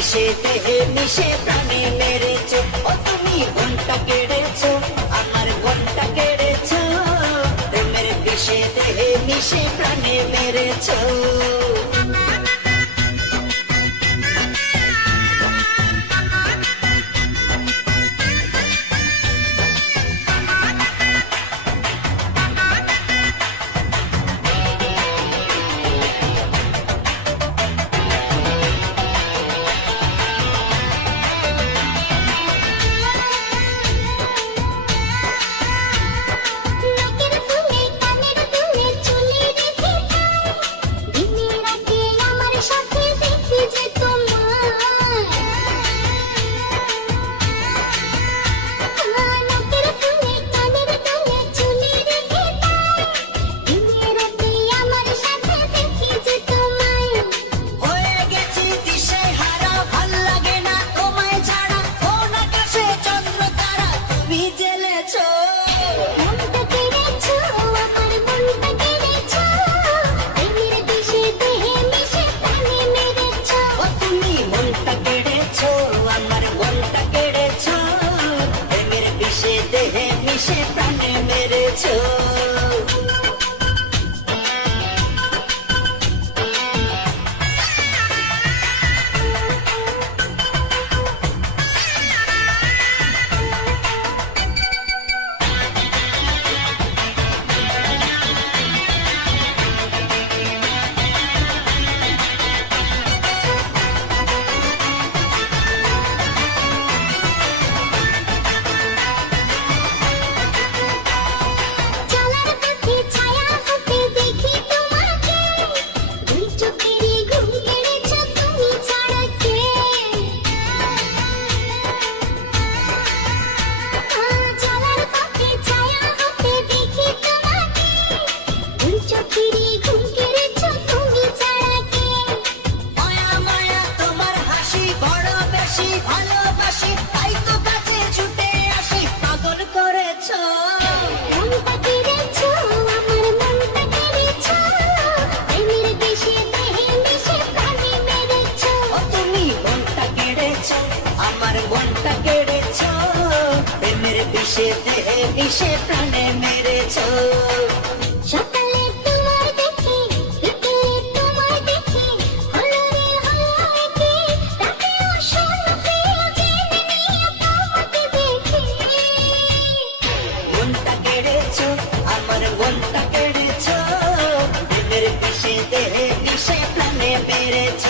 বিষে দেহে মিশে প্রাণে মেরেছ, ও তুমি ঘন্টা কেড়েছ, আমার ঘন্টা কেড়েছ, প্রেমের বিষে দেহে মিশে প্রাণে মেরেছ। দেহে মিশে প্রাণে মেরেছ। আমার মনটা কেড়েছ, প্রেমের বিষে দেহে মিশে প্রাণে মেরেছ। সকালে তোমার দেখি, বিকেলে তোমার দেখি, হলো রে হলো একে, রাতেও শোনো প্রিয় জেনে নিও তোমাকে দেখি। মনটা কেড়েছ, আমার মনটা কেড়েছ, প্রেমের বিষে দেহে মিশে প্রাণে মেরেছ।